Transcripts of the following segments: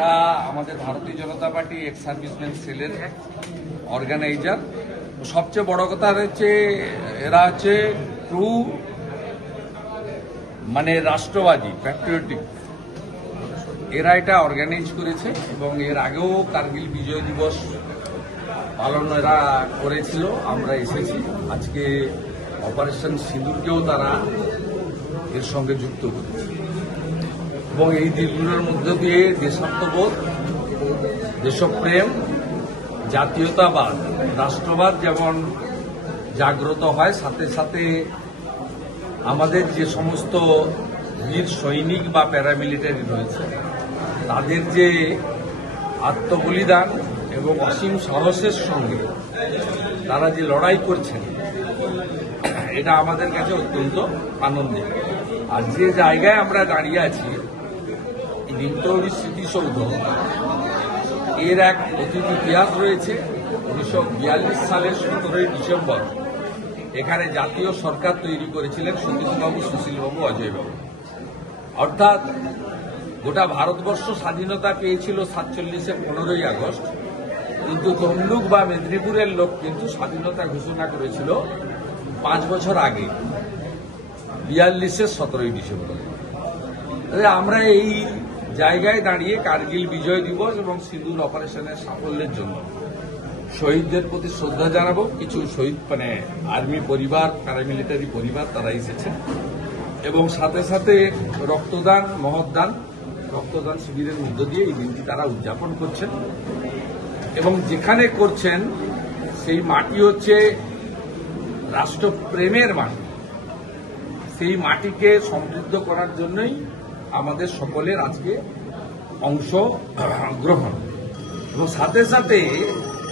আমাদের ভারতীয় জনতা party ex serviceman সেলের অর্গানাইজার। সবচেয়ে বড় কথা হচ্ছে এরা হচ্ছে ট্রু রাষ্ট্রবাদী প্যাট্রিয়টিক, এরা এটা অর্গানাইজ করেছে এবং এর আগেও কার্গিল বিজয় দিবস পালন এরা করেছিল। আমরা এসেছি, আজকে অপারেশন সিঁদুরকেও তারা এর সঙ্গে যুক্ত করেছে এবং এই দিনগুলোর মধ্য দিয়ে দেশাত্মবোধ, দেশপ্রেম, জাতীয়তাবাদ, রাষ্ট্রবাদ যেমন জাগ্রত হয়, সাথে সাথে আমাদের যে সমস্ত বীর সৈনিক বা প্যারামিলিটারি রয়েছে তাদের যে আত্মবলিদান এবং অসীম সাহসের সঙ্গে তারা যে লড়াই করছেন, এটা আমাদের কাছে অত্যন্ত আনন্দের। আর যে জায়গায় আমরা দাঁড়িয়ে আছি, নিমতৌরি স্মৃতিসৌধ, এর এক অতীত ইতিহাস রয়েছে। 1942 সালের 17ই ডিসেম্বর এখানে জাতীয় সরকার তৈরি করেছিলেন সতীশবাবু, সুশীলবাবু, অজয়বাবু। অর্থাৎ গোটা ভারতবর্ষ স্বাধীনতা পেয়েছিল 47-এর 15ই আগস্ট, কিন্তু তমলুক বা মেদিনীপুরের লোক কিন্তু স্বাধীনতা ঘোষণা করেছিল 5 বছর আগে, 42-এর 17ই ডিসেম্বর। আমরা এই জায়গায় দাঁড়িয়ে কার্গিল বিজয় দিবস এবং সিঁদুর অপারেশনের সাফল্যের জন্য শহীদদের প্রতি শ্রদ্ধা জানাবো। কিছু শহীদ আর্মি পরিবার, প্যারামিলিটারি পরিবার তারা এসেছে এবং সাথে সাথে রক্তদান, মহৎদান, রক্তদান শিবিরের মধ্য দিয়ে এই দিনটি তারা উদযাপন করছেন এবং যেখানে করছেন সেই মাটি হচ্ছে রাষ্ট্রপ্রেমের মাটি। সেই মাটিকে সমৃদ্ধ করার জন্যই আমাদের সকলের আজকে অংশগ্রহণ। এবং সাথে সাথে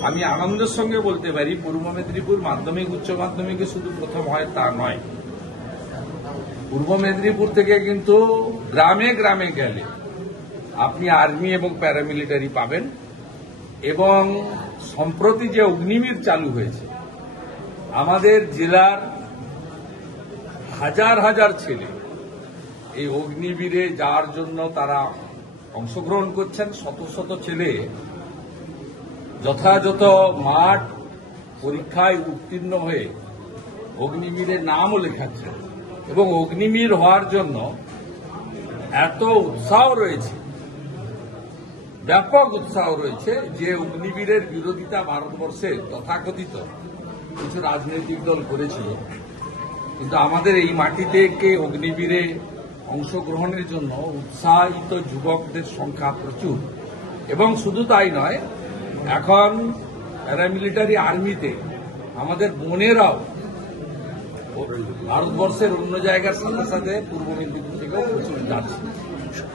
আমি আনন্দের সঙ্গে বলতে পারি, পূর্ব মেদিনীপুর মাধ্যমিক উচ্চ মাধ্যমিকে শুধু প্রথম হয় তা নয়, পূর্ব মেদিনীপুর থেকে কিন্তু গ্রামে গ্রামে গেলে আপনি আর্মি এবং প্যারামিলিটারি পাবেন। এবং সম্প্রতি যে অগ্নিবীর চালু হয়েছে, আমাদের জেলার হাজার হাজার ছেলে এই অগ্নিবীরে যাওয়ার জন্য তারা অংশগ্রহণ করছেন। শত শত ছেলে যথাযথ মাঠ পরীক্ষায় উত্তীর্ণ হয়ে অগ্নিবীরের নামও লেখাচ্ছেন এবং অগ্নিবীর হওয়ার জন্য এত উৎসাহ রয়েছে, ব্যাপক উৎসাহ রয়েছে যে অগ্নিবীরের বিরোধিতা ভারতবর্ষে তথাকথিত কিছু রাজনৈতিক দল করেছিল, কিন্তু আমাদের এই মাটি থেকে অগ্নিবীরে অংশগ্রহণের জন্য উৎসাহিত যুবকদের সংখ্যা প্রচুর। এবং শুধু তাই নয়, এখন প্যারামিলিটারি আর্মিতে আমাদের বোনেরাও ভারতবর্ষের অন্য জায়গার সাথে সাথে পূর্ব মেদিনীপুর থেকেও প্রচুর যাচ্ছে।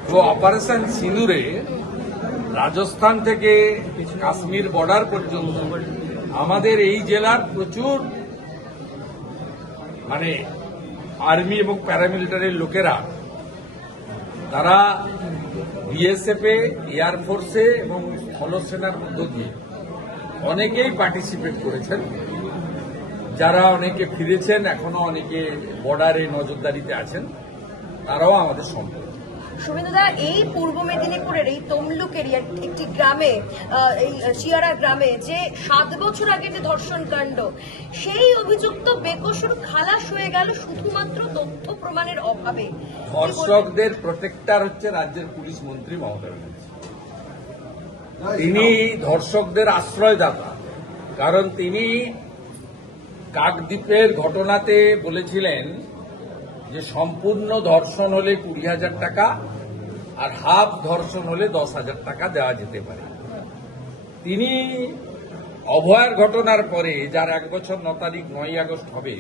তো অপারেশন সিঁদুরে রাজস্থান থেকে কাশ্মীর বর্ডার পর্যন্ত আমাদের এই জেলার প্রচুর আর্মি এবং প্যারামিলিটারির লোকেরা, তারা বিএসএফে, এয়ারফোর্সে এবং স্থলসেনার মধ্য দিয়ে অনেকেই পার্টিসিপেট করেছেন। যারা অনেকে ফিরেছেন, এখনো অনেকে বর্ডারে নজরদারিতে আছেন, তারাও আমাদের সম্পদ। শুভেন্দুদা, এই পূর্ব মেদিনীপুরের এই তমলুকের একটি গ্রামে, এই শিয়ারা গ্রামে যে 7 বছর আগে যে ধর্ষণ কাণ্ড, সেই অভিযুক্ত বেকসুর খালাস হয়ে গেল শুধুমাত্র তথ্য প্রমাণের অভাবে। ধর্ষকদের প্রোটেক্টর হচ্ছে রাজ্যের পুলিশ মন্ত্রী মমতা ব্যানার্জি। তিনি ধর্ষকদের আশ্রয়দাতা, কারণ তিনি কাকদ্বীপের ঘটনাতে বলেছিলেন যে সম্পূর্ণ ধর্ষণ হলে 20,000 টাকা আর হাফ ধর্ষণ হলে 10,000 টাকা দেওয়া যেতে পারে। তিনি অভয়ার ঘটনার পরে, যার 1 বছর 9 তারিখ 9ই আগস্ট হবে,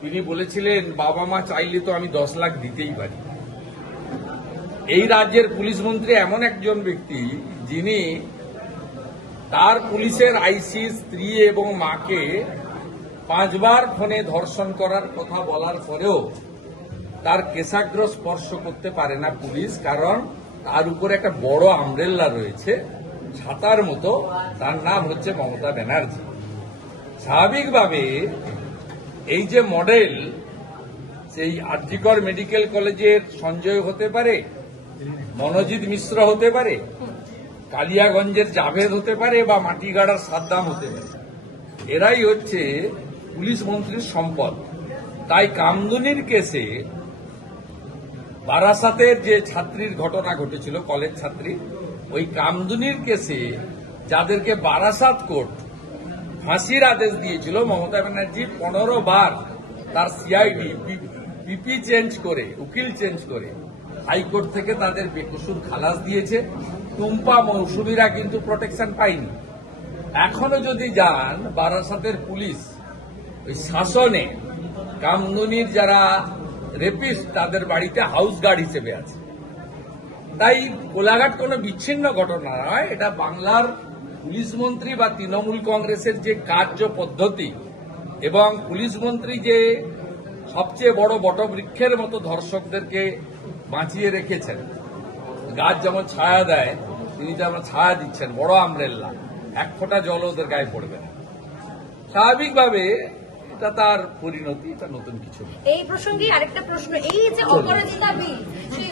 তিনি বলেছিলেন বাবা মা চাইলে তো আমি 10 লাখ দিতেই পারি। এই রাজ্যের পুলিশ মন্ত্রী এমন একজন ব্যক্তি যিনি তার পুলিশের আইসি স্ত্রী এবং মাকে 5 বার ফোনে ধর্ষণ করার কথা বলার পরেও তার কেশাগ্র স্পর্শ করতে পারে না পুলিশ, কারণ তার উপরে একটা বড় আমব্রেল্লা রয়েছে ছাতার মতো, তার নাম হচ্ছে মমতা ব্যানার্জি। স্বাভাবিকভাবে এই যে মডেল, সেই আরজিকর মেডিকেল কলেজের সঞ্জয় হতে পারে, মনোজিৎ মিশ্র হতে পারে, কালিয়াগঞ্জের জাভেদ হতে পারে, বা মাটিগাড়ার সাদ্দাম হতে পারে। এরাই হচ্ছে পুলিশ মন্ত্রীর সম্পদ। তাই কামদুনির কেসে বারাসাতের যে ছাত্রীর ঘটনা ঘটেছিল, কলেজ ছাত্রী, ওই কামদুনির কেসে যাদেরকে বারাসাত কোর্ট ফাঁসির আদেশ দিয়েছিল, মমতা ব্যানার্জি 15 বার তার সিআইডি পিপি চেঞ্জ করে, উকিল চেঞ্জ করে হাইকোর্ট থেকে তাদের বেকসুর খালাস দিয়েছে। টুম্পা মৌসুমীরা কিন্তু প্রোটেকশন পায়নি। এখনো যদি যান বারাসাতের পুলিশ ওই শাসনে কামদুনির যারা রেপিস্ট তাদের বাড়িতে হাউস গার্ড হিসেবে আছে। তাই কোলাঘাট কোনো বিচ্ছিন্ন ঘটনা নয়, এটা বাংলার পুলিশ মন্ত্রী বা তৃণমূল কংগ্রেসের যে কার্য পদ্ধতি, এবং পুলিশ মন্ত্রী যে সবচেয়ে বড় বটবৃক্ষের মতো ধর্ষকদেরকে বাঁচিয়ে রেখেছেন। গাছ যেমন ছায়া দেয়, তিনি যেমন ছায়া দিচ্ছেন, বড় আমরেল্লা, এক ফোঁটা জল ওদের গায়ে পড়বে না। স্বাভাবিকভাবে এটা তার পরিণতি, এটা নতুন কিছু না। এই প্রসঙ্গে আরেকটা প্রশ্ন, এই যে অপরাজিতা বিল, সেই